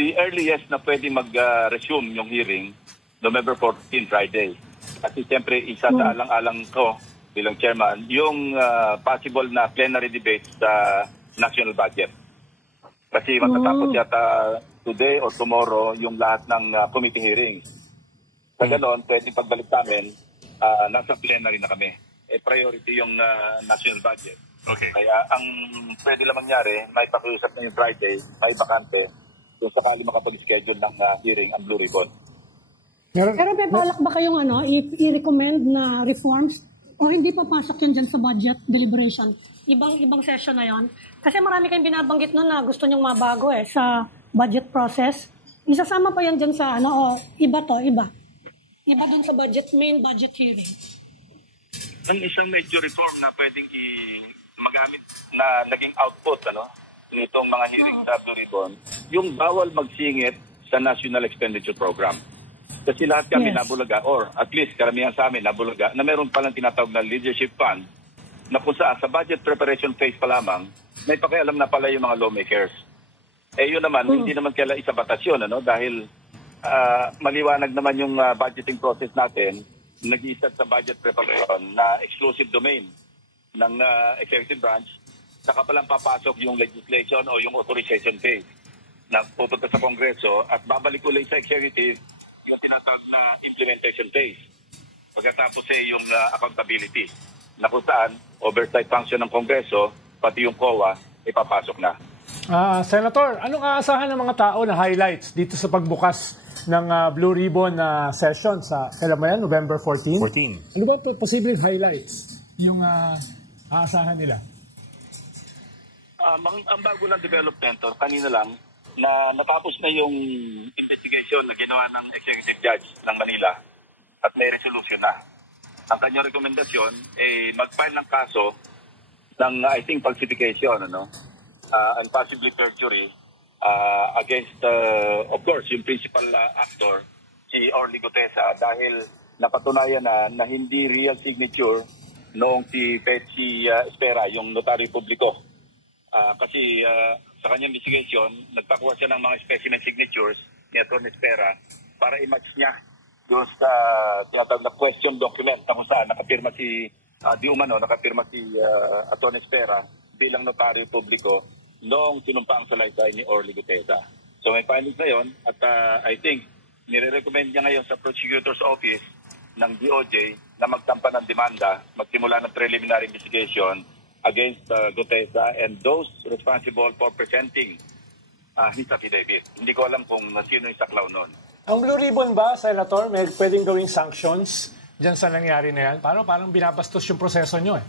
the earliest na pwede mag-resume yung hearing, November 14, Friday. Kasi siyempre, isa sa alang-alang ko bilang chairman, yung possible na plenary debate sa national budget. Kasi matatapos yata today or tomorrow yung lahat ng committee hearings. Sa ganon, pwede pagbalik namin, nasa plenary na kami. Priority yung national budget. Okay. Kaya ang pwede lang mangyari, may pakiusap na yung Friday, may bakante, kung sakali makapag-schedule ng hearing ang Blue Ribbon. Pero may balak ba kayong i-recommend na reforms o hindi papasok yun dyan sa budget deliberation? Ibang session na yon. Kasi marami kayong binabanggit nun na gusto nyong mabago sa budget process. Isasama pa yan dyan sa o iba to, iba. Iba dun sa main budget hearing. Ang isang major reform na pwedeng magamit na naging output nitong mga hearing sa Blue Ribbon, yung bawal magsingit sa National Expenditure Program. Kasi lahat kami nabulaga, or at least karamihan sa amin nabulaga, na meron palang tinatawag na leadership fund na kung sa budget preparation phase pa lamang, may pakialam na pala yung mga lawmakers. Yun naman, hindi naman kailangan isa batas yun, dahil maliwanag naman yung budgeting process natin, nag-iisat sa budget preparation na exclusive domain ng executive branch, saka palang papasok yung legislation o yung authorization phase na pupunta sa Kongreso at babalik ulit sa executive yung tinatawag na implementation phase. Pagkatapos yung accountability na kung saan oversight function ng Kongreso, pati yung COA, ipapasok na. Senator, anong aasahan ng mga tao na highlights dito sa pagbukas ng Blue Ribbon session sa, kailan mo yan, November 14? 14. Ano ba posibleng highlights yung aasahan nila? Ang bago lang development, kanina lang, na natapos na yung investigation na ginawa ng executive judge ng Manila at may resolution na. Ang kanyang rekomendasyon mag-file ng kaso ng, I think, falsification, and possibly perjury against, of course, yung principal actor, si Orly Gutesa, dahil napatunayan na hindi real signature noong si Betsy Espera, yung notaryo publiko. Kasi sa kanyang investigation, nagpakuha siya ng mga specimen signatures ni Atty. Espera para i-match niya doon sa tinatawag na question document na kung saan nakapirma si nakapirma si Atty. Espera bilang notaryo publiko noong sinumpaang salaysay ni Orly Gutesa. So may findings na yun at I think nire-recommend niya ngayon sa prosecutor's office ng DOJ na magtampa ng demanda, magsimula ng preliminary investigation against Gutesa and those responsible for presenting his affidavit. Hindi ko alam kung sino yung saklaw noon. Ang Blue Ribbon ba, Senator, may pwedeng gawing sanctions dyan sa nangyari na yan? Parang binabastos yung proseso nyo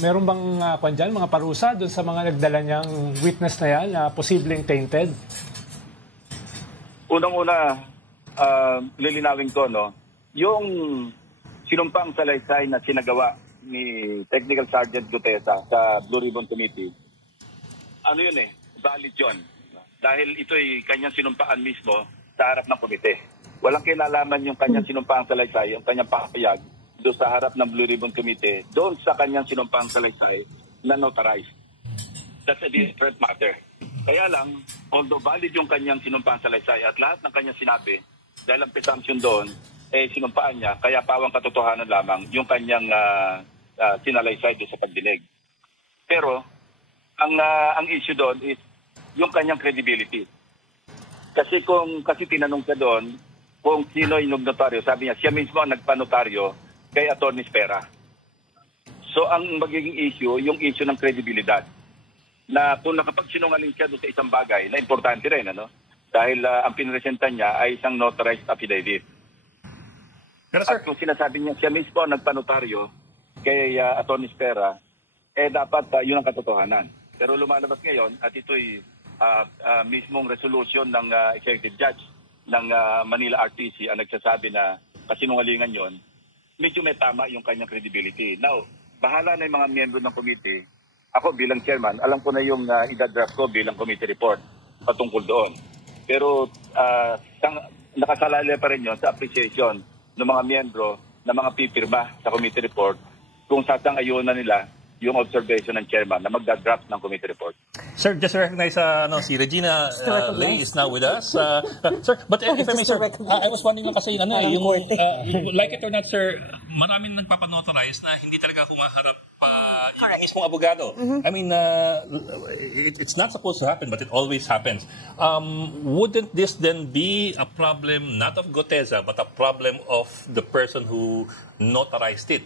meron bang mga parusa doon sa mga nagdala niyang witness na yan na posibleng tainted? Unang-una, lilinawin ko, yung sinumpang salaysay na sinagawa ni Technical Sergeant Gutesa sa Blue Ribbon Committee, valid yun. Dahil ito'y kanyang sinumpaan mismo sa harap ng komite. Walang kinalaman yung kanyang sinumpang salaysay, yung kanyang papayag doon sa harap ng Blue Ribbon Committee, doon sa kanyang sinumpang salaysay na notarized. That's a different matter. Kaya lang, although valid yung kanyang sinumpang salaysay at lahat ng kanyang sinabi, dahil ang presumption doon, sinumpaan niya, kaya pawang katotohanan lamang yung kanyang sinalaysay doon sa pagdinig. Pero, ang issue doon is yung kanyang credibility. Kasi tinanong siya doon kung sino yung notaryo, sabi niya, siya mismo ang nagpanotaryo kay Atty. Espera. So, ang magiging issue, yung issue ng credibilidad. Na kung nakapagsinungaling siya doon sa isang bagay, na importante rin, dahil ang pinresentan niya ay isang notarized affidavit. Pero sir, at kung sinasabi niya siya mismo ang nagpanotaryo kay Atty. Espera, dapat yun ang katotohanan. Pero lumalabas ngayon at ito'y mismong resolution ng executive judge ng Manila RTC ang nagsasabi na kasinungalingan yon, medyo may tama yung kanyang credibility. Now, bahala na yung mga miyembro ng committee. Ako bilang chairman, alam ko na yung ida-draft ko bilang committee report patungkol doon. Pero nakasalalay pa rin yun sa appreciation ng mga miyembro na mga pipirma sa committee report kung sasang-ayunan nila yung observation ng chairman na magda-draft ng committee report. Sir, just recognize si Regina Lay is now with us. Sir, but if I may, sir, I was wondering lang kasi like it or not, sir, maraming nagpapanotarize na hindi talaga humaharap pa yung mismong abogado. I mean, it's not supposed to happen, but it always happens. Wouldn't this then be a problem not of Guteza, but a problem of the person who notarized it?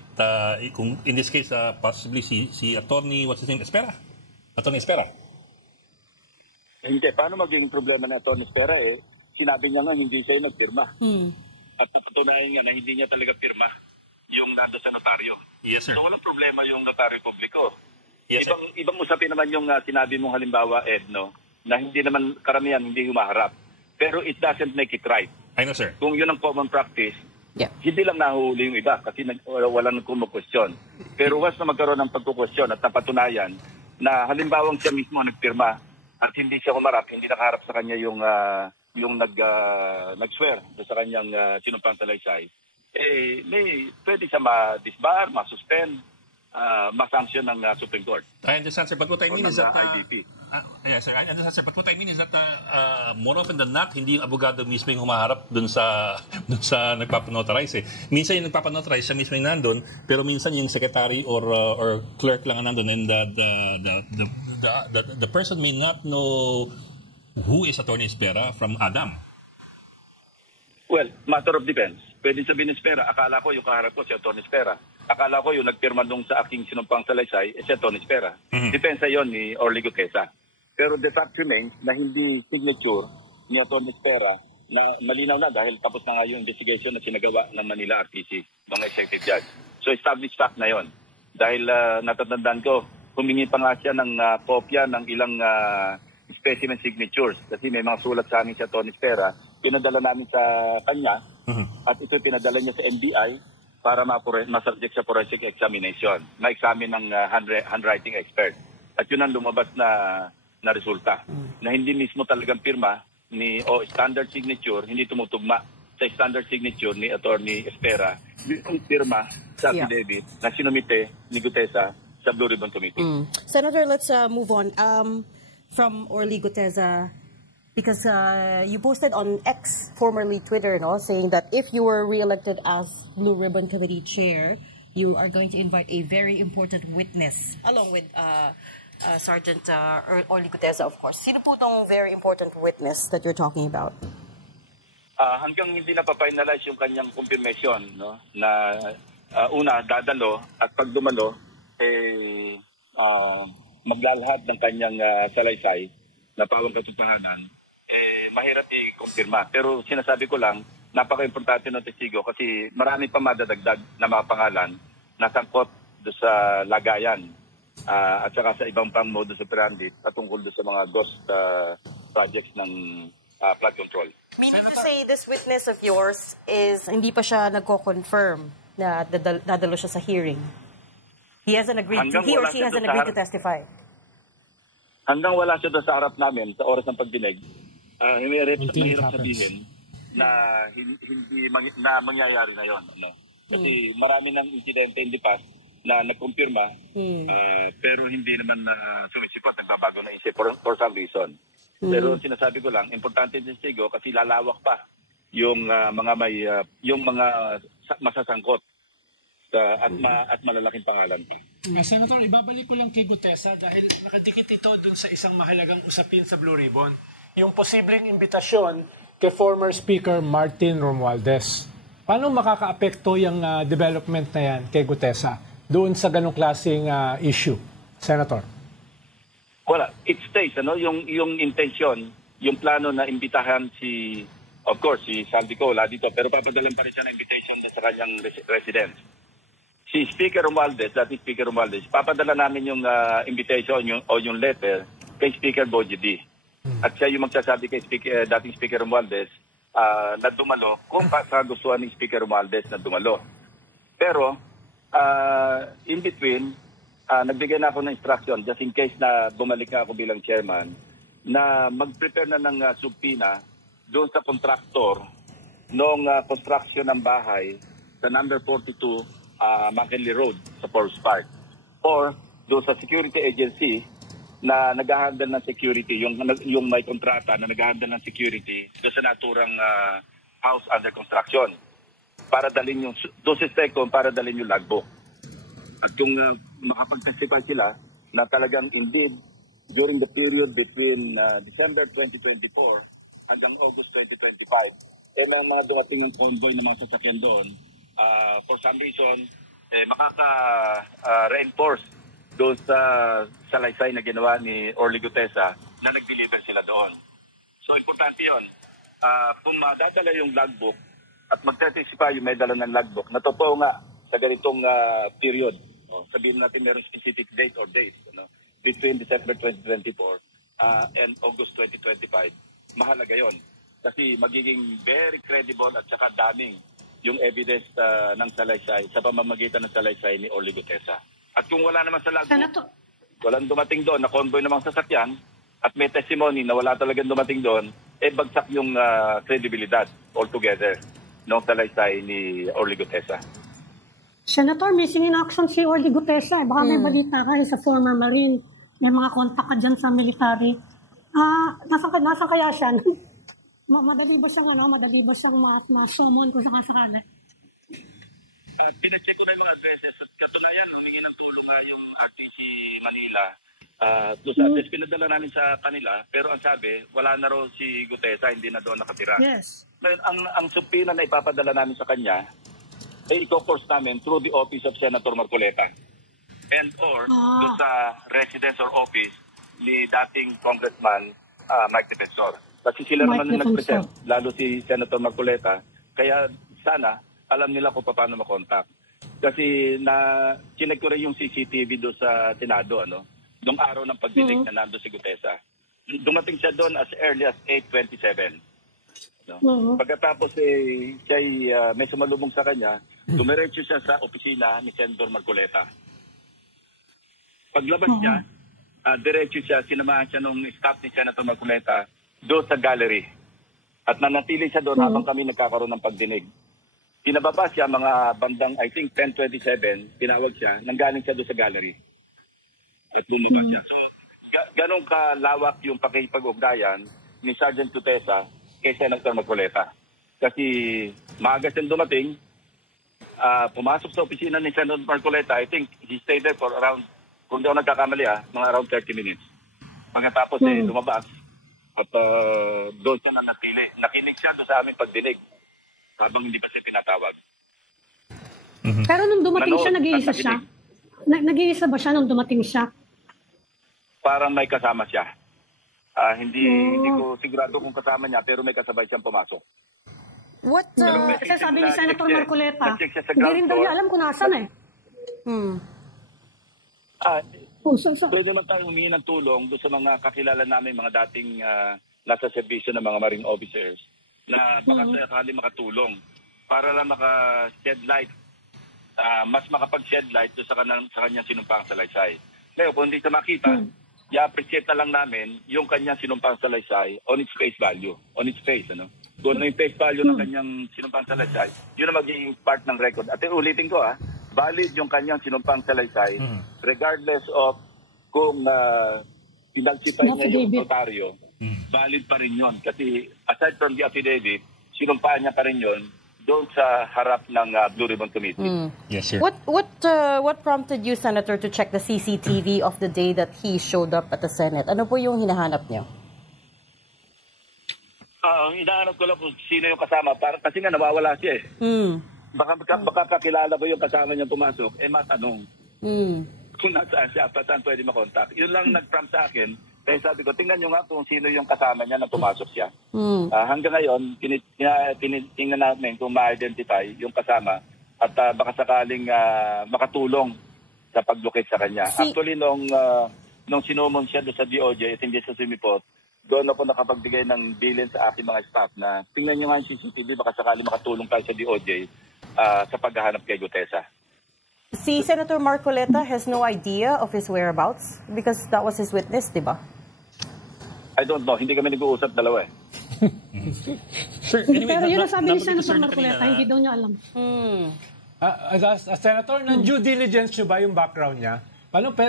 In this case, possibly si attorney, what's his name, Espera? Attorney Espera. Hindi, paano magiging problema na Atty. Espera sinabi niya nga hindi siya yung nagpirma. At napatunayan nga na hindi niya talaga pirma yung nando sa notaryo. Yes, sir. So walang problema yung notaryo publiko. Yes, ibang usapin naman yung sinabi mong halimbawa, Ed, no, na hindi naman karamihan hindi humaharap. Pero it doesn't make it right. I know, sir. Kung yun ang common practice, hindi lang nahuhuli yung iba kasi walang kumukwestiyon. Pero once na magkaroon ng pagkukwestiyon at napatunayan na halimbawang siya mismo nagpirma at hindi siya humarap, hindi nakaharap sa kanya yung nag-swear sa kanyang sinumpang salaysay, pwede siya ma-disbar, ma-suspend, ma-sanction ng Supreme Court. I understand, sir, but what I mean is that IBP. Yes, sir. I understand, sir, but what I mean is that more often than not, hindi yung abogado mismo yung humaharap dun sa nagpapanotarize. Minsan yung nagpapanotarize, siya mismo yung nandun, pero minsan yung secretary or clerk lang ang nandun, and the person may not know who is Attorney Espera from Adam. Well, matter of defense. Pwede sabihin ni Espera, akala ko yung kaharap ko si Atty. Espera. Akala ko yung nagpirma nung sa aking sinumpang salaysay, si Atty. Espera. Depensa yon ni Orly Guteza. Pero the fact remains na hindi signature ni Atty. Espera na malinaw na dahil tapos na nga yung investigation na sinagawa ng Manila RTC, ng executive judge. So established fact na yon. Dahil natatandaan ko, humingi pa nga siya ng kopya ng ilang specimen signatures kasi may mga sulat sa amin si Atty. Espera. Pinadala namin sa kanya at ito pinadala niya sa NBI para ma-subject sa forensic examination, na-examine ng handwriting expert. At yun ang lumabas na resulta, na hindi mismo talagang pirma o standard signature, hindi tumutugma sa standard signature ni Atty. Espera, yung pirma sa affidavit na sinumite ni Guteza sa Blue Ribbon Committee. Senator, let's move on. From Orly Guteza, because you posted on X, formerly Twitter, saying that if you were re-elected as Blue Ribbon Committee Chair, you are going to invite a very important witness, along with Sergeant Orly Guteza, of course. Sino po itong very important witness that you're talking about? Hanggang hindi na pa-finalize yung kanyang confirmation, na una, dadalo, at pag dumalo, maglalahad ng kanyang salaysay na pawang katotohanan, mahirap i-confirma. Pero sinasabi ko lang, napaka-importante ng testigo kasi marami pa madadagdag na mga pangalan na sangkot doon sa lagayan at saka sa ibang pang modus operandi patungkol doon sa mga ghost projects ng flood control. Meaning to say, this witness of yours is hindi pa siya nagko-confirm na dadalo siya sa hearing? He hasn't agreed he or she hasn't agreed to testify? Hanggang wala siya doon sa harap namin sa oras ng pagdinig, mahirap sabihin na hindi mangyayari na yon. Kasi marami ng insidente in the past na nagkumpirma pero hindi naman sumisipot, nagbabago na isip for some reason. Pero sinasabi ko lang, importante din testigo kasi lalawak pa yung mga masasangkot at malalaking pangalan. Senator, ibabalik ko lang kay Guteza dahil nakadikit ito dun sa isang mahalagang usapin sa Blue Ribbon. Yung posibleng imbitasyon kay former Speaker Martin Romualdez. Paano makakaapekto yung development na yan kay Guteza doon sa ganong klaseng issue, Senator? Wala. It stays, yung intention, yung plano na imbitahan of course, si Saldico wala dito, pero papadalan pa rin siya ng invitation sa kanyang residence. Si Speaker Romualdez, dati Speaker Romualdez, papadala namin yung invitation yung letter kay Speaker Bogie D. At siya yung magsasabi kay dating Speaker Romualdez na dumalo kung kagustuhan ni Speaker Romualdez na dumalo. Pero, in between, nagbigay na ako ng instruction just in case na bumalik na ako bilang chairman na mag-prepare na ng subpoena doon sa contractor noong construction ng bahay sa number 42 McKinley Road sa Forest Park or doon sa security agency na nag-handle ng security, yung may kontrata na nag-handle ng security doon sa naturang house under construction para dalhin yung doon sa STECOM para dalhin yung logbook. At kung makapag-testify sila na talagang indeed during the period between December 2024 hanggang August 2025, may mga dumating ng convoy ng mga sasakyan doon, for some reason, makaka-reinforce doon sa salaysay na ginawa ni Orly Gutesa na nag-deliver sila doon. So, importante yun. Kung madadala yung logbook at magtestify yung may dala ng logbook, na totoo nga sa ganitong period, sabihin natin meron specific date or dates, between December 2024 and August 2025, mahalaga yon. Kasi magiging very credible at saka daming yung evidence ng salaysay sa pamamagitan ng salaysay ni Orly Gutesa. At kung wala naman sa logbook, walang dumating doon na convoy ng mga sasakyan at may testimony na wala talagang dumating doon, bagsak yung credibilidad altogether ng salaysay ni Orly Gutesa. Senator, missing in action si Orly Gutesa. Baka may balita ka sa former Marine. May mga kontak ka dyan sa military. Nasaan kaya siya? Madali ba siyang ma-summon kung sakasakali? Pinacheck ko na yung mga addresses at katunayan, humingi ng tulong yung RTC Manila. Doon sa address, pinadala namin sa kanila, pero ang sabi, wala na raw si Gutesa, hindi na doon nakatira. Yes. Ang subpoena na ipapadala namin sa kanya, i-course namin through the office of Senator Marcoleta and or doon sa residence or office ni dating Congressman Mike Defensor. Kasi sila naman yung nag-present, lalo si Senator Marcoleta. Kaya sana, alam nila kung paano makontak. Kasi chinek ko rin yung CCTV doon sa Senado, noong araw ng pagdinig na nando si Gutesa. Dumating siya doon as early as 8:27. Pagkatapos siya may sumalubong sa kanya, dumiretso siya sa opisina ni Senator Marcoleta. Paglabas niya, diretso siya, sinamahan siya nung staff ni Senator Marcoleta doon sa gallery. At nanatili siya doon habang kami nagkakaroon ng pagdinig. Pinababa siya mga bandang, I think, 10:27, tinawag siya, nanggaling siya doon sa gallery. At bumaba siya. So, ganun kalawak yung pakikipag-ugnayan ni Sergeant Gutesa kay Senator Marcoleta. Kasi maaga siyang dumating, pumasok sa opisina ni Senator Marcoleta, I think he stayed there for around, kung di ako nagkakamali, mga around 30 minutes. Pagkatapos lumabas, at doon siya nanatili. Nakinig siya doon sa aming pagdinig habang hindi pa siya pinatawag. Pero nung dumating siya, nag-iisa siya? Nag-iisa ba siya nung dumating siya? Parang may kasama siya. Hindi ko sigurado kung kasama niya, pero may kasabay siyang pumasok. Kasi sabi ni Senator Marcoleta, hindi rin daw niya alam kung nasan Pwede naman tayo humingi ng tulong doon sa mga kakilala namin, mga dating nasa serbisyo ng mga marine officers na baka sakali makatulong para lang maka-shed light, mas makapag-shed light doon sa kanyang sinumpang salaysay. Ngayon, kung hindi ka makita, i-appreciate na lang namin yung kanyang sinumpang salaysay on its face value, on its face, Kung yung face value ng kanyang sinumpang salaysay, yun ang magiging part ng record. At ulitin ko, valid yung kanyang sinumpang salaysay regardless of kung pinalsipay niya yung notaryo, valid pa rin yun. Kasi aside from the affidavit, sinumpaan niya pa rin yun doon sa harap ng Blue Ribbon Committee. Yes, sir. What prompted you, Senator, to check the CCTV of the day that he showed up at the Senate? Ano po yung hinahanap niyo? Hinahanap ko lang kung sino yung kasama. Kasi nga nawawala siya Baka kakilala ko yung kasama niya pumasok, matanong. Kung nasaan siya, saan pwede makontak. Yun lang nag-prompt sa akin. Kaya sabi ko, tingnan nyo nga kung sino yung kasama niya na pumasok siya. Hanggang ngayon, tinitingnan namin kung ma-identify yung kasama at baka sakaling makatulong sa pag-locate sa kanya. Actually, nung sinumon siya doon sa DOJ at hindi sa Sumipot, doon ako nakapagbigay ng bilin sa aking mga staff na tingnan nyo nga yung CCTV, baka sakaling makatulong tayo sa DOJ sa paghahanap kay Gutesa. Si Senator Marcoleta has no idea of his whereabouts because that was his witness, di ba? I don't know. Hindi kami nag-uusap dalawa Sir, anyway, pero yun ang sabi ni Senator Marcoleta, hindi daw niya alam. Senator, ng due diligence nyo ba yung background niya?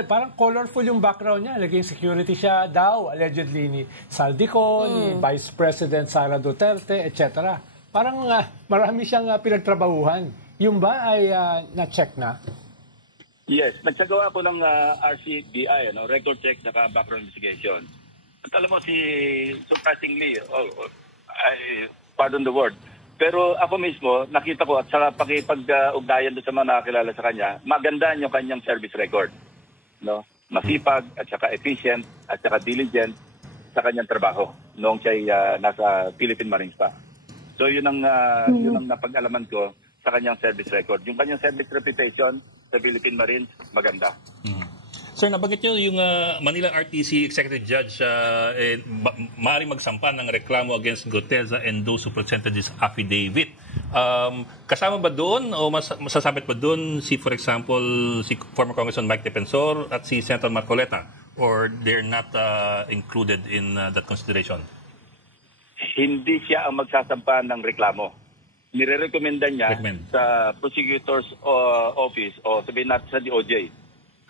Parang colorful yung background niya. Naging security siya daw, allegedly, ni Saldico, ni Vice President Sara Duterte, etc. Parang marami siyang pinagtrabahuhan. Yung ba ay na-check na? Yes, nagsagawa ko ng RCBI, record check at background investigation. At alam mo, surprisingly, pardon the word, pero ako mismo, nakita ko at sa pakipag-ugnayan doon sa mga nakakilala sa kanya, magandaan yung kanyang service record. No? Masipag, at saka efficient, at saka diligent sa kanyang trabaho noong siya nasa Philippine Marines pa. So yun ang napag-alaman ko sa kanyang service record. Yung kanyang service reputation sa Philippine Marines, maganda. Sir, nabanggit nyo yung Manila RTC Executive Judge maaaring magsampa ng reklamo against Guteza and those who presented this affidavit. Kasama ba doon o masasabit ba doon for example, si former Congressman Mike Defensor at si Senator Marcoleta? Or they're not included in that consideration? Hindi siya ang magsasampa ng reklamo. Nire-recommenda niya sa Prosecutor's Office o sabihin natin sa DOJ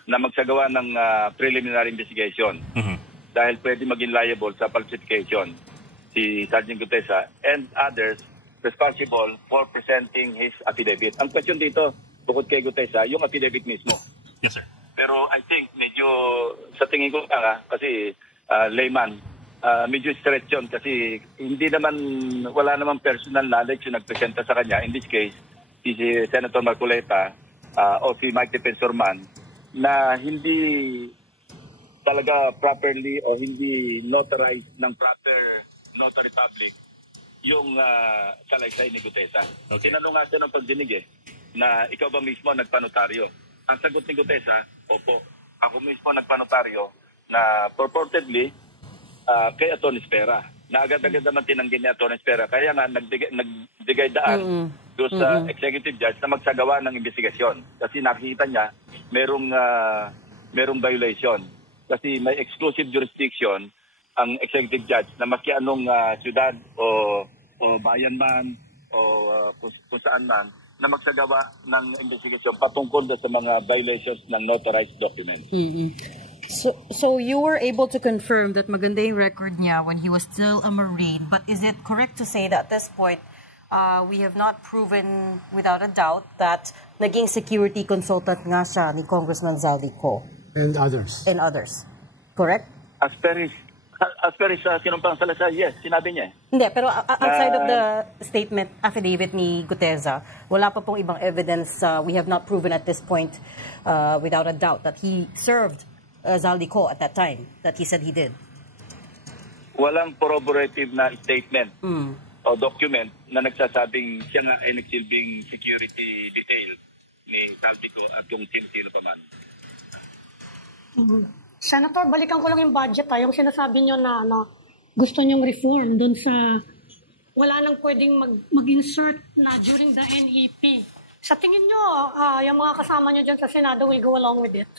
na magsagawa ng preliminary investigation dahil pwede maging liable sa falsification si Sergeant Guteza and others responsible for presenting his affidavit. Ang question dito, bukod kay Guteza, yung affidavit mismo. Yes, sir. Pero I think medyo, sa tingin ko kasi layman, medyo stretch yun kasi wala naman personal knowledge yung nagpresenta sa kanya. In this case, si Senator Marcoleta o si Mike Defensor man, na hindi talaga properly o hindi notarized ng proper notary public yung salaysay ni Guteza. Okay. Tinanong nga siya ng pagdinig na ikaw ba mismo nagpanotaryo? Ang sagot ni Guteza, opo. Ako mismo nagpanotaryo na purportedly kay Atty. Spera. Na agad-agad naman tinanggi ni Atty. Spera. Kaya nga nagbigay daan doon sa executive judge na magsagawa ng investigasyon. Kasi nakikita niya merong violation. Kasi may exclusive jurisdiction ang executive judge na maski anong syudad o bayan man o kung saan man na magsagawa ng investigasyon patungkol sa mga violations ng notarized documents. So you were able to confirm that maganda yung record niya when he was still a Marine, but is it correct to say that at this point we have not proven without a doubt that naging security consultant nga siya ni Congressman Zaldico? And others. Correct? As per his sinumpang Salazar, yes, sinabi niya. Hindi, pero outside of the statement, affidavit ni Guteza, wala pa pong ibang evidence. We have not proven at this point without a doubt that he served Zaldico at that time, that he said he did. Walang corroborative na statement o document na nagsasabing siya nga ay nagsilbing security detail ni Zaldico at kung sino pa man. Senator, balikan ko lang yung budget. Yung sinasabi nyo na gusto nyong reform doon sa wala nang pwedeng mag-insert na during the NEP. Sa tingin nyo, yung mga kasama nyo dyan sa Senado will go along with it?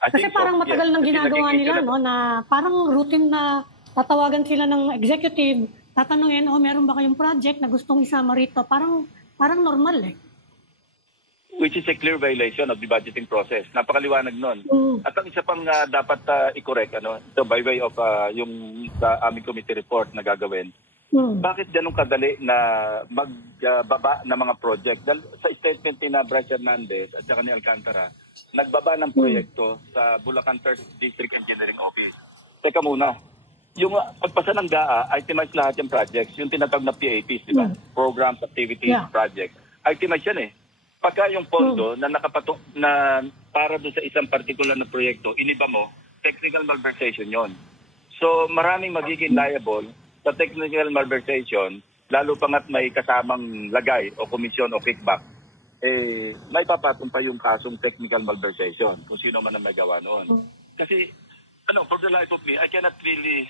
Kasi parang matagal nang ginagawa nila, na parang routine na tatawagan sila ng executive, tatanungin, meron ba kayong project na gustong isama rito? Parang normal Which is a clear violation of the budgeting process. Napakaliwanag nun. At ang isa pang dapat i-correct, so by way of yung sa aming committee report na gagawin, bakit ganun kadali na magbaba ng mga project? Dahil sa statement ni Bryce Hernandez at saka ni Alcantara, nagbaba ng proyekto sa Bulacan 3rd District Engineering Office. Teka muna, yung pagpasa ng GAA, itemize lahat yung projects, yung tinatawag na PAPs, di ba? Programs, Activities, Projects. Itemize yan Pagka yung pondo na na para doon sa isang particular na proyekto, iniba mo, technical malversation yon. So maraming magiging liable sa technical malversation, lalo pangat may kasamang lagay o komisyon o kickback, may papatong pa yung kasong technical malversation kung sino man ang may gawa noon. Kasi, for the life of me, I cannot really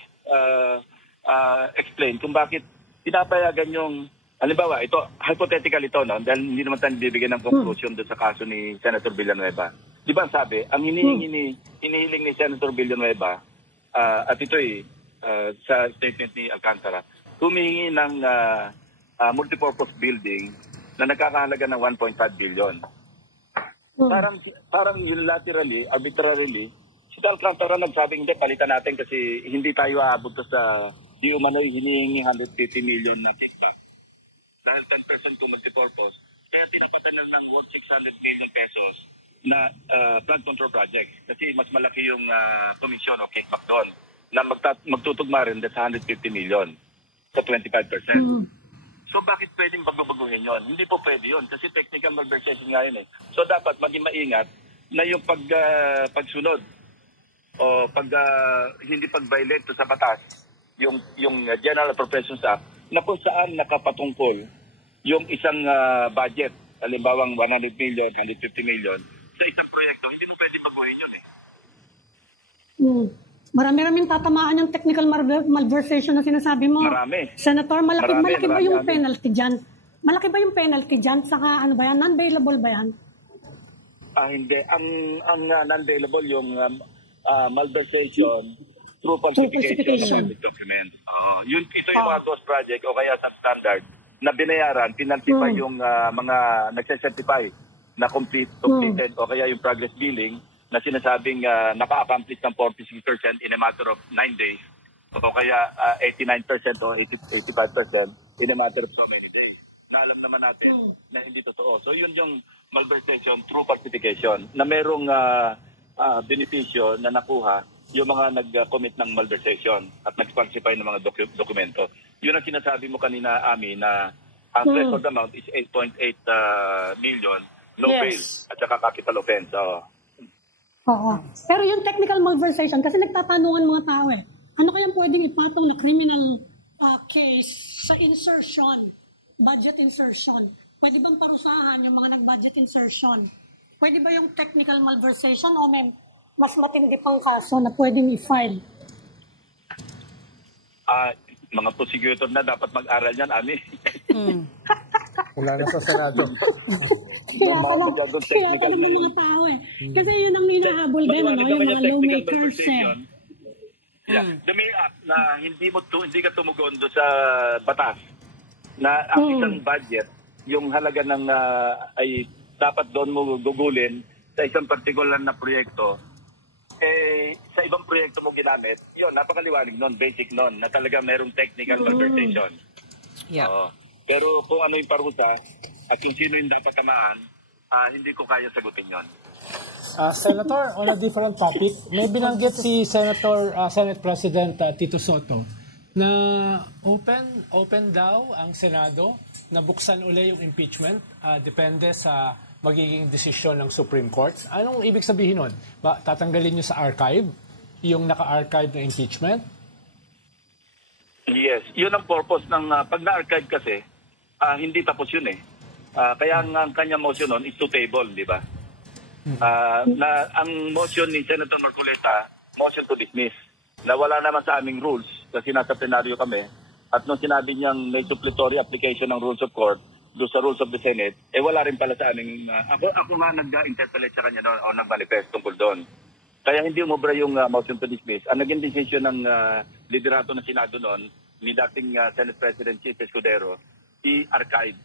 explain kung bakit pinapayagan yung halimbawa, ito, hypothetical ito, dahil hindi naman tayo bibigyan ng conclusion doon sa kaso ni Senator Villanueva. Di ba sabi, ang hinihiling ni Senator Villanueva, at ito sa statement ni Alcantara, humihingi ng multipurpose building na nagkakahalaga ng 1.5 billion. Parang unilaterally, arbitrarily, si Alcantara nagsabing, hindi, palitan natin kasi hindi tayo aabot sa di umano'y hinihingi 150 million na kickback. Dahil 10% ko multipurpose, kaya pinapadala ng 600 million pesos na flood control project. Kasi mas malaki yung commission o kickback doon na magtutugma rin sa 150 million sa 25%. So bakit pwedeng baguhin yun? Hindi po pwede yun kasi technical malversation nga yun eh. So dapat maging maingat na yung pagsunod o hindi pag-violate sa batas yung General Appropriations Act na kung saan nakapatungkol yung isang budget, halimbawang 100 million, 150 million, sa isang proyekto, hindi mo pwede baguhin yun eh. Marami-raming tatamaan yung technical malversation na sinasabi mo. Marami. Senator, malaki ba yung penalty dyan? Malaki ba yung penalty dyan? Saka ano ba yan? Non-bailable ba yan? Hindi. Ang non-bailable yung malversation through falsification of document. Ito yung mga ghost project o kaya substandard na binayaran, penalty pa yung mga nagse-certify na completed o kaya yung progress billing na sinasabing naka-accomplish ng 46% in a matter of 9 days o kaya 89% o 85% in a matter of so many days. Alam naman natin na hindi totoo. So yun yung malversation through falsification na merong benepisyo na nakuha yung mga nag-commit ng malversation at nag-falsify ng mga dokumento. Yun ang sinasabi mo kanina, Ami, na ang threshold amount is 8.8 million, no bail at saka capital offense. Oo. Pero yung technical malversation, kasi nagtatanungan mga tao eh, ano kayang pwedeng ipatong na criminal case sa insertion, budget insertion? Pwede bang parusahan yung mga nag-budget insertion? Pwede ba yung technical malversation o may mas matindi pang kaso na pwedeng i-file? Mga prosecutor na dapat mag-aral yan, Ami. Wala na sa Senado. Kaya ka naman mga tao eh. Kasi yun ang hinahabol din, ano? Yung mga lawmakers eh. The Mayor Act na hindi ka tumugon doon sa batas na ang isang budget, yung halaga ng ay dapat doon mo gugulin sa isang particular na proyekto, sa ibang proyekto mo ginamit, yun, napakaliwanag nun, basic nun, na talaga merong technical malversation. Yeah. Pero kung ano yung parusa at kung sino yung dapat tamaan, hindi ko kaya sagutin yun. Senator, on a different topic, may binanggit si Senate President Tito Soto na open daw ang Senado na buksan uli yung impeachment, depende sa magiging desisyon ng Supreme Court. Anong ibig sabihin nun? Tatanggalin nyo sa archive yung naka-archive na impeachment? Yes, yun ang purpose ng pag na-archive kasi, hindi tapos yun eh. Kaya ang kanya motion nun is to table, di ba? Ang motion ni Senator Marcoleta, motion to dismiss, na wala naman sa aming rules kasi nasa plenaryo kami. At nung sinabi niyang may supplementary application ng rules of court, doon sa rules of the Senate, wala rin pala sa aming, ako nga nag-interpellate sa kanya noon o nag-manifest tungkol doon. Kaya hindi umubra yung motion to dismiss. Ang naging decision ng liderato ng Senado noon, ni dating Senate President Chief Escudero, i-archive.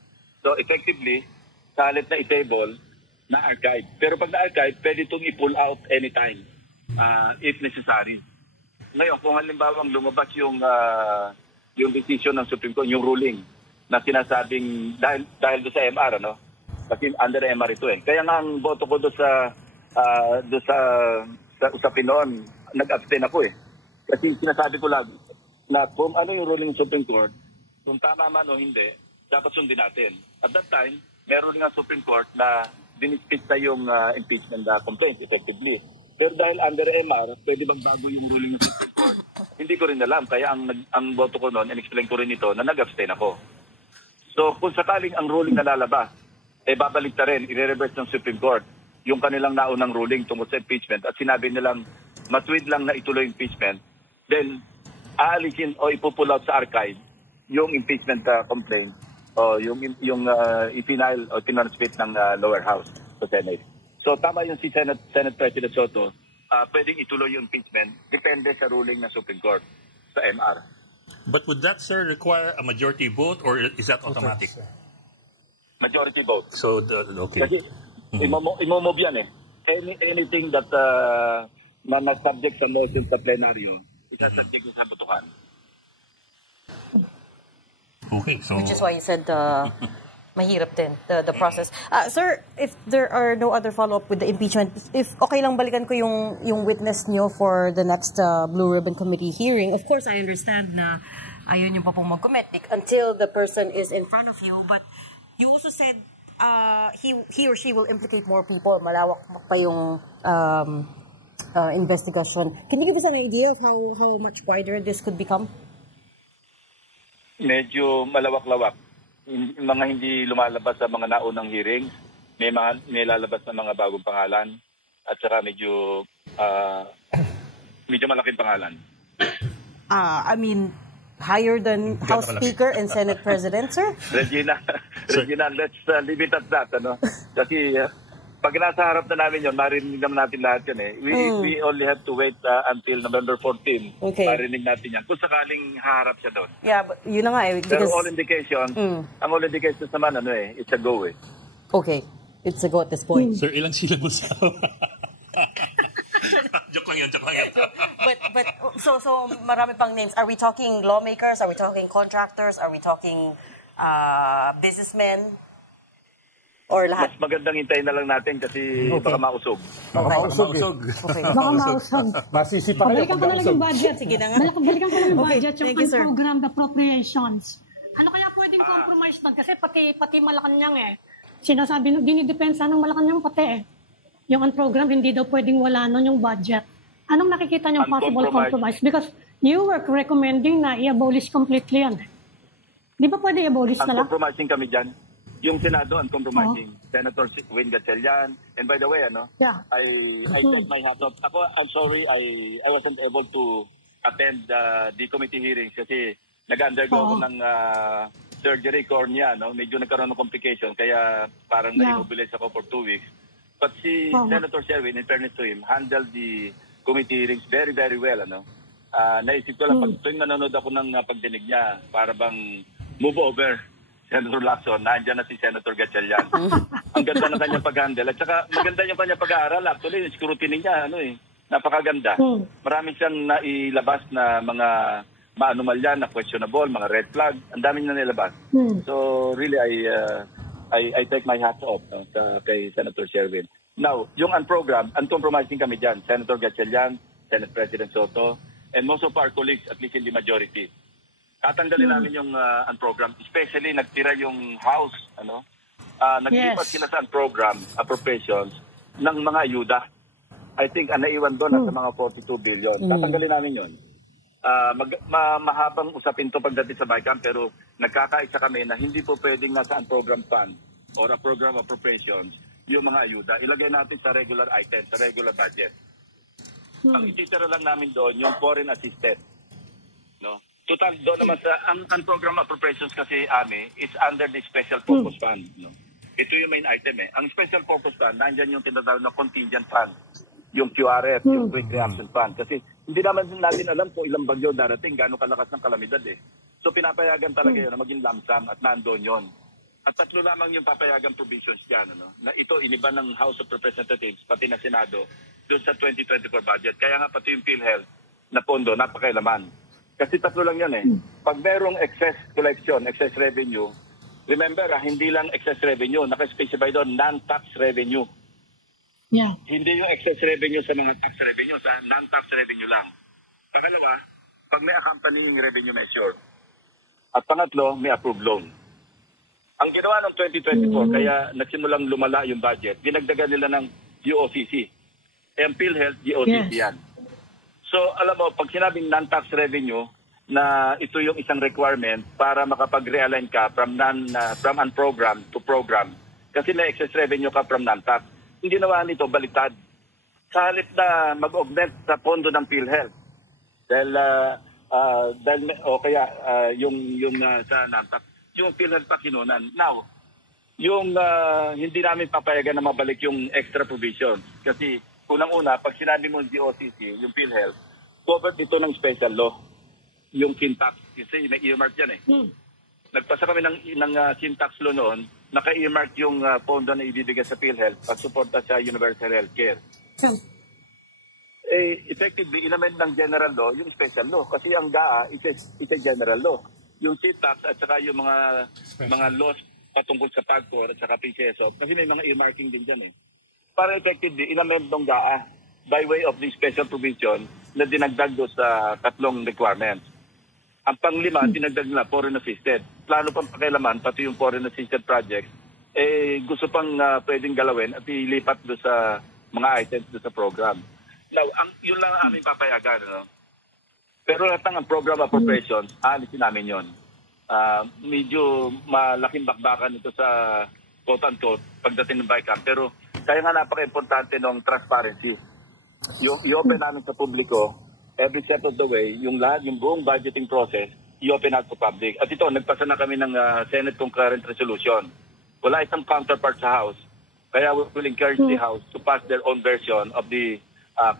So effectively, sa halip na i-table, na-archive. Pero pag na-archive, pwede itong i-pull out anytime, if necessary. Ngayon, kung halimbawang lumabas yung decision ng Supreme Court, yung ruling, na sinasabing dahil do sa MR, ano? Kasi under MR ito eh. Kaya nga ang boto ko do sa usapin noon, nag-abstain ako eh. Kasi sinasabi ko lagi na kung ano yung ruling ng Supreme Court, kung tama man o hindi, dapat sundin natin. At that time, meron nga Supreme Court na dinispita yung impeachment complaint effectively. Pero dahil under MR, pwede magbago yung ruling ng Supreme Court. Hindi ko rin alam. Kaya ang boto ko noon, in-explain ko rin ito, na nag-abstain ako. So kung sakaling ang ruling na lalabas, babalik na rin, i-reverse ng Supreme Court yung kanilang naunang ruling tungkol sa impeachment at sinabi nilang matwid lang na ituloy impeachment, then aalisin o ipupull out sa archive yung impeachment complaint o yung i-final o tinransmit ng lower house sa Senate. So tama yung si Senate President Soto, pwedeng ituloy yung impeachment, depende sa ruling ng Supreme Court sa MR. But would that, sir, require a majority vote or is that automatic? Majority vote. So, okay. Kasi Imomove yan eh. Anything that na subject sa motion sa plenaryo, isasubject sa botohan. Okay, so... Which is why you said mahirap din, the process. Sir, if there are no other follow-up with the impeachment, if okay lang balikan ko yung witness niyo for the next Blue Ribbon Committee hearing, of course, I understand na ayun yung pa pong mag-commit until the person is in front of you, but you also said he or she will implicate more people. Malawak pa yung investigation. Can you give us an idea of how much wider this could become? Medyo malawak-lawak. Mga hindi lumalabas sa mga naunang hearings, may lalabas na mga bagong pangalan, at saka medyo malaking pangalan. I mean, higher than House Speaker and Senate President, sir? Regina, let's leave it at that, ano? Kasi pag nasa harap na namin yun, marinig naman natin lahat yan eh. We only have to wait until November 14. Okay. Marinig natin yan. Kung sakaling haharap siya doon. Yeah, but yun na nga eh. Pero all indications, ang all indications naman, it's a go eh. Okay. It's a go at this point. Sir, ilang syllables? Joke lang yun. But so marami pang names. Are we talking lawmakers? Are we talking contractors? Are we talking businessmen? Or lahat? Mas magandang hintayin na lang natin kasi baka mausog. Okay. Baka mausog. Masisipa kayo. Balikan ko na lang yung budget. Sige na nga. Balikan ko lang yung budget, yung Thank you, sir. program appropriations. Ano kaya pwedeng compromise doon? Kasi pati Malacanang sinasabi, dinidepensa ng Malacanang pati yung program, hindi daw pwedeng wala nun yung budget. Anong nakikita niyong possible compromise? Because you were recommending na i-abolish completely yan. Di ba pwede i-abolish na lang? Uncompromising kami dyan. Yung Senado, uncompromising. Senator Win Gatchalian. And by the way, Yeah. I take my hat off. Ako, I'm sorry, I wasn't able to attend the committee hearings kasi nag-undergo ako ng surgery cornea, Medyo nagkaroon ng complication, kaya parang na-immobilize ako for 2 weeks. But si Senator Sherwin, in fairness to him, handled the committee hearings very, very well, Naisip ko lang, pag tuwing nanonood ako ng pagdinig niya, para bang move over Senator Lacson, nandiyan na si Senator Gatchalian. Ang ganda ng kanyang pag-handle. At saka maganda yung kanyang pag-aaral. Actually, yung scrutiny niya, napakaganda. Marami siyang nailabas na mga maanumalya, na questionable, mga red flag. Ang dami niya nailabas. So, really, I take my hat off kay Senator Sherwin. Now, yung uncompromising kami dyan. Senator Gatchalian, Senate President Soto, and most of our colleagues, at least in the majority. Tatanggalin namin yung unprogram, especially nagtira yung House, naglipat sila sa unprogram appropriations ng mga ayuda. I think naiwan doon sa mga 42 billion. Tatanggalin namin yun. Mahabang usapin to pagdating sa BICAM, pero nagkakaisa kami na hindi po pwedeng nasa unprogram fund or a program appropriations yung mga ayuda. Ilagay natin sa regular item, sa regular budget. Ang ititira lang namin doon, yung foreign assisted. Total, doon naman sa ang program appropriations kasi is under the special purpose fund. Ito yung main item Ang special purpose fund, nandyan yung tinatawag na contingent fund. Yung QRF, yung Quick Reaction Fund. Kasi hindi naman natin alam kung ilang bagyo darating, gaano kalakas ng kalamidad So pinapayagan talaga yun na maging lump sum at nandoon yun. At 3 lamang yung papayagan provisions dyan. Na ito iniba ng House of Representatives, pati na Senado, doon sa 2024 budget. Kaya nga pati yung PhilHealth na pondo, napakailaman. Kasi 3 lang yan Pag merong excess collection, excess revenue, remember hindi lang excess revenue, naka-specify doon non-tax revenue. Yeah. Hindi yung excess revenue sa mga tax revenue, sa non-tax revenue lang. Pangalawa, pag may accompanying revenue measure. At pangatlo, may approved loan. Ang ginawa ng 2024, kaya nagsimulang lumala yung budget, dinagdagan nila ng UOCC. Ang PhilHealth, UOCC yan. So, alam mo, pag sinabing non-tax revenue, na ito yung isang requirement para makapag-realign ka from unprogram to program. Kasi may excess revenue ka from non-tax. Yung ginawa nito, baliktad. Sa halip na mag-augment sa pondo ng PhilHealth. Yung sa non-tax, yung PhilHealth pa kinunan. Now, yung hindi namin papayagan na mabalik yung extra provision. Kasi unang-una, pag sinabi mo DOCC, yung PhilHealth, covered ito ng special law. Yung FinTax. Kasi may earmark yan nagpasa kami ng syntax law noon, naka-earmark yung pondo na ibibigay sa PhilHealth at suporta sa universal healthcare. Effectively, inamend ng general law yung special law kasi ang GAA is a general law. Yung syntax at saka yung mga laws patungkol sa PAGCOR at saka PCSO kasi may mga earmarking din dyan Para effectively, inamend ng GAA by way of the special provision na dinagdag do sa 3 requirements. Ang pang-5, dinagdag na foreign assisted. Plano pang pakialaman, pati yung foreign assisted projects, gusto pang pwedeng galawin at ilipat do sa mga items do sa program. Now, yun lang ang aming papayagan. Pero lahat ng program appropriations, aalisin namin yun. Medyo malaking bakbakan ito sa quote-unquote pagdating ng BICAM. Pero kaya nga napaka-importante ng transparency. I-open namin sa publiko every step of the way, yung buong budgeting process, i-open out to public. At ito, nagpasa na kami ng Senate Concurrent Resolution. Wala isang counterpart sa House. Kaya we will encourage the House to pass their own version of the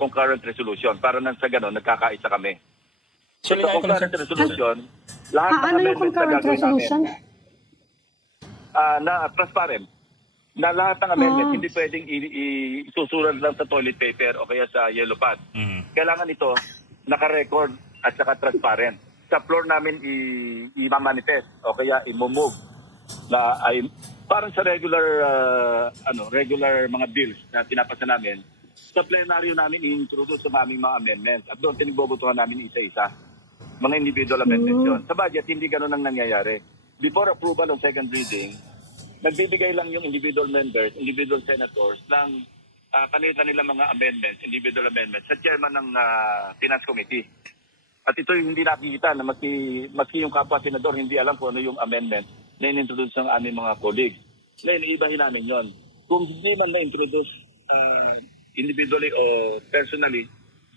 concurrent resolution para nang sa gano'n, nagkakaisa kami. So, sa concurrent resolution, lahat ng amendments na gagawin namin na transparent. Na lahat ng amendments, hindi pwedeng isusulat lang sa toilet paper o kaya sa yellow pad. Kailangan ito naka-record at saka transparent. Sa floor namin i-manifest o kaya i-move na ay parang sa regular mga bills na pinapasa namin. Sa plenaryo namin i-introduce sa aming mga amendments at doon tinigbobotohan namin isa-isa. Mga individual amendments yun. Sa budget, hindi ganun ang nangyayari. Before approval of second reading, nagbibigay lang yung individual members, individual senators ng kanila mga amendments, individual amendments sa chairman ng Finance Committee. At ito yung hindi nakikita na maski yung kapwa senador hindi alam kung ano yung amendment na in-introduce ng aming mga colleagues. Ngayon, iibahin namin yon. Kung hindi man na-introduce individually o personally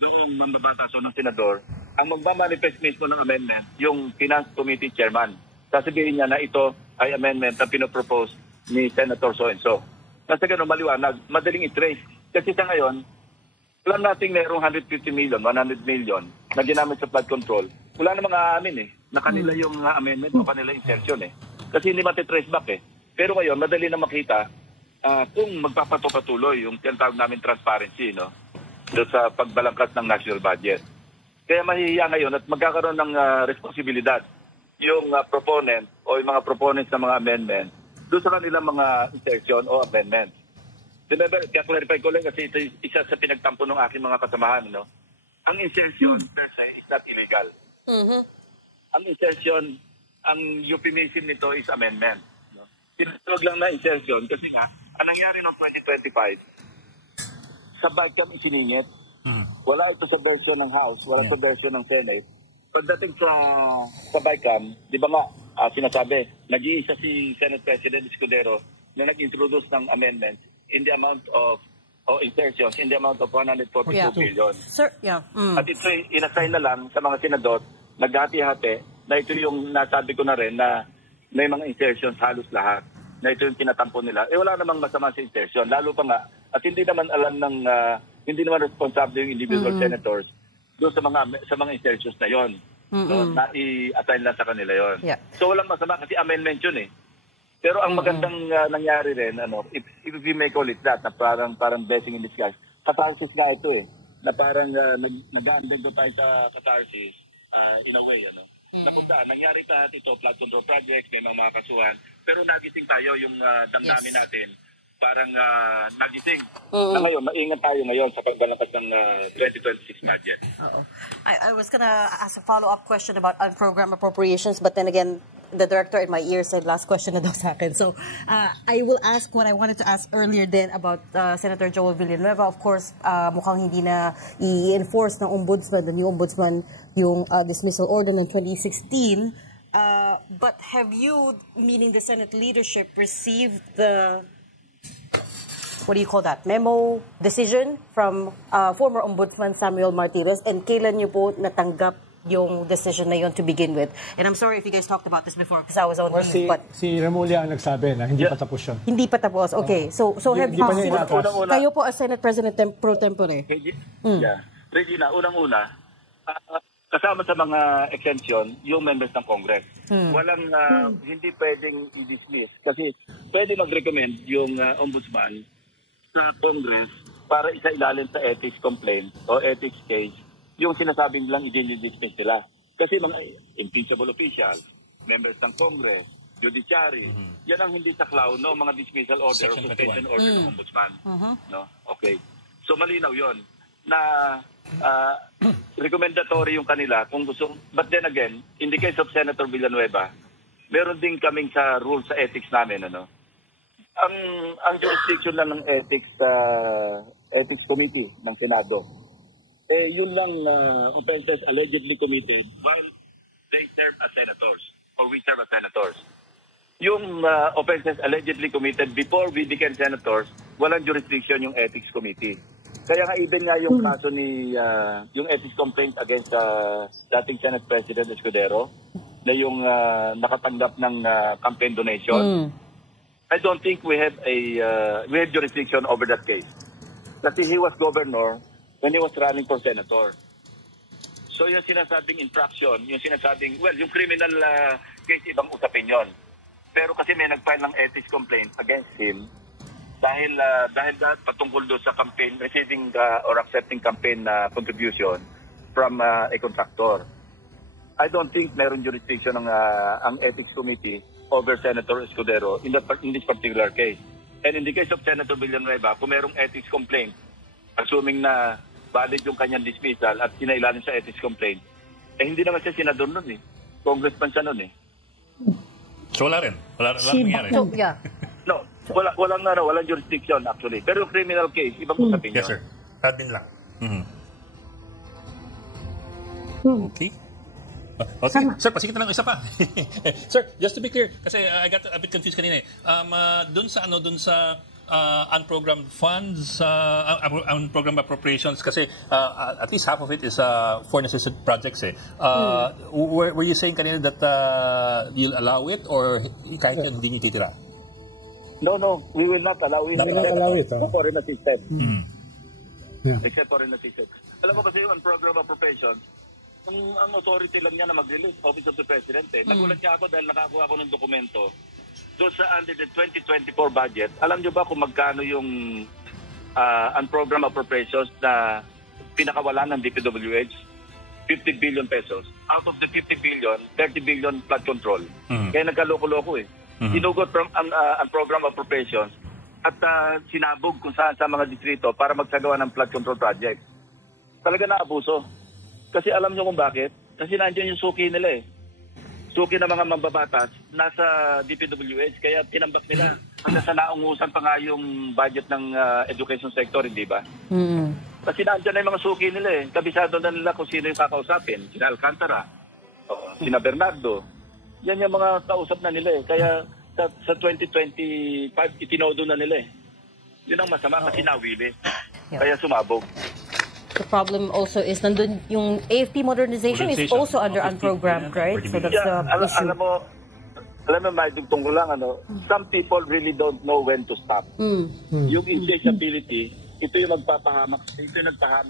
noong mambabataso ng senador, ang magmamanifest mismo ng amendment, yung Finance Committee Chairman. Sasabihin niya na ito ay amendment na pinopropose ni Senator so-and-so. Nasa ganun maliwanag, madaling i-trace. Kasi sa ngayon, alam natin mayroong 150 million, 100 million na ginamit sa flood control. Wala namang aamin na kanila yung amendment o kanila insertion Kasi hindi matitrace back Pero ngayon, madali na makita kung magpapatuloy yung tinatawag namin transparency doon sa pagbalangkas ng national budget. Kaya mahihiya ngayon at magkakaroon ng responsibilidad yung proponent o yung mga proponents ng mga amendment doon sa kanilang mga insertion o amendment. Remember, kaya-clarify ko lang kasi ito isa sa pinagtampo ng aking mga kasamahan. Ang insertion per se is not illegal. Ang insertion, ang euphemism nito is amendment. Tinatawag lang na insertion kasi nga, ang nangyari noong 2025, sa BICAM isiningit. Wala ito sa version ng House, wala sa version ng Senate. Pagdating sa BICAM, di ba nga, sinasabi, nag-iisa si Senate President Escudero na nag-introduce ng amendments in the amount of, insertions in the amount of 142 billion. Sir, At ito inassign na lang sa mga senador, naghati-hati, na ito yung nasabi ko na rin na may mga insertions halos lahat. Na ito yung tinatampo nila. Wala namang masama sa insertion. Lalo pa nga, at hindi naman alam hindi naman responsable yung individual senators doon sa mga insertions na yon. Na i-assign lang sa kanila yon. So walang masama kasi amendment yun Pero ang magandang nangyari rin, if we may call it that, na parang blessing in disguise, catharsis nga ito na parang nag-aandeg doon tayo sa catharsis in a way, Napunta, nangyari lahat ito, flood control projects, may mga kasuhan, pero nagising tayo yung damdamin natin. Parang nagising. Na ngayon, maingat tayo ngayon sa pagbalangkas ng 2026 budget. I was gonna ask a follow-up question about unprogrammed appropriations, but then again, the director in my ear said last question na daw sa akin. So, I will ask what I wanted to ask earlier then about Senator Joel Villanueva. Of course, mukhang hindi na i-enforce ng ombudsman, the new ombudsman, yung dismissal order ng 2016. But have you, meaning the Senate leadership, received the, what do you call that, memo decision from former Ombudsman Samuel Martirez? And kailan niyo po natanggap yung decision na yun to begin with? And I'm sorry if you guys talked about this before because I was on leave. But si Remulla ang nagsabi na hindi pa tapos yun. Hindi pa tapos. Okay. So have you, kayo po as Senate President pro tempore? Regina, unang-una, kasama sa mga exemption, yung members ng Congress. Walang, hindi pwedeng i-dismiss kasi pwede mag-recommend yung ombudsman sa Congress para isa-ilalim sa ethics complaint o ethics case yung sinasabing lang i-dismiss nila. Kasi mga impeachable officials, members ng Congress, judiciary, yan ang hindi saklaw no mga dismissal order o suspension order ng ombudsman. No? Okay. So malinaw yon na recommendatory yung kanila kung gusto. But then again, in the case of Senator Villanueva, meron din kaming sa rules sa ethics namin. Ang jurisdiction lang ng ethics committee ng Senado, yun lang offenses allegedly committed while they serve as senators or we serve as senators. Yung offenses allegedly committed before we became senators, walang jurisdiction yung ethics committee. Kaya nga even nga yung kaso ni yung ethics complaint against dating Senate President Escudero na yung nakatanggap ng campaign donation. I don't think we have jurisdiction over that case. Kasi he was governor when he was running for senator. So yung sinasabing infraction, yung sinasabing, well, yung criminal case, ibang usapin yon. Pero kasi may nag-file ng ethics complaint against him dahil patungkol doon sa campaign, receiving or accepting campaign contribution from a contractor. I don't think meron jurisdiction ang ethics committee over Senator Escudero in this particular case. And in the case of Senator Villanueva, kung merong ethics complaint, assuming na valid yung kanyang dismissal at sinailalim sa ethics complaint, hindi naman siya senador nun eh. Congressman siya nun eh. So wala rin. Wala nangyari. So, yeah. No, walang jurisdiction actually. Pero yung criminal case, ibang usapin Yes, yun. sir. Admin lang. Okay. Okay. Sir, pasikita lang isa pa. Sir, just to be clear, kasi I got a bit confused kanina eh. Doon sa unprogrammed funds, unprogrammed appropriations, kasi at least half of it is for necessary projects eh. Were you saying kanina that you'll allow it or kahit yun hindi nyo titira? No, we will not allow it. Except foreign assistance. Except foreign assistance. Alam mo kasi yung unprogrammed appropriations, ang authority lang niya na mag-release, Office of the President. Nagulat niya ako dahil nakakuha ako ng dokumento doon sa under the 2024 budget. Alam niyo ba kung magkano yung unprogrammed appropriations na pinakawalan ng DPWH? 50 billion pesos. Out of the 50 billion, 30 billion flood control. Kaya nagkaloko-loko eh. Inugot from unprogrammed appropriations at sinabog kung saan sa mga distrito para magsagawa ng flood control project. Talaga naabuso. Kasi alam nyo kung bakit? Kasi nandiyan yung suki nila eh. Suki ng mga mambabatas nasa DPWH kaya tinambak nila. Hanggang sa naungusan pa nga yung budget ng education sector, hindi ba? Kasi nandiyan na yung mga suki nila eh. Kabisado na nila kung sino yung kakausapin. Sina Alcantara, sina Bernardo. Yan yung mga kausap na nila eh. Kaya sa 2025, itinodo na nila eh. Yun ang masama kasi nawili. Kaya sumabog. The problem also is nandun yung AFP modernization is also under unprogrammed, right? So that's the issue. Alam mo, may dugtong ko lang, some people really don't know when to stop. Yung insatiability, ito yung nagpapahamak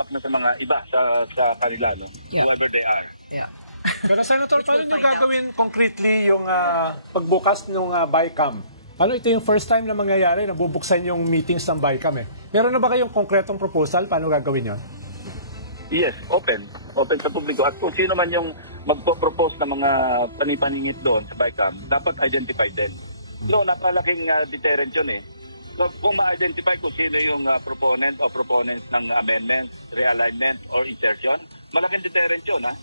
na sa mga iba sa kanila, no? Whoever they are. Yeah. Pero Senator, paano nyo gagawin concretely yung pagbukas ng BICAM? Ano ito yung first time na mangyayari na bubuksan yung meetings ng BICAM eh? Meron na ba kayong konkretong proposal? Paano gagawin yun? Yes, open sa publiko. At kung sino man yung magpo-propose ng mga panipaningit doon sa BICAM, dapat identify din. So, napalaking deterrent yun eh. So, kung ma-identify kung sino yung proponent o proponents ng amendments, realignment, or insertion, malaking deterrent yun ha.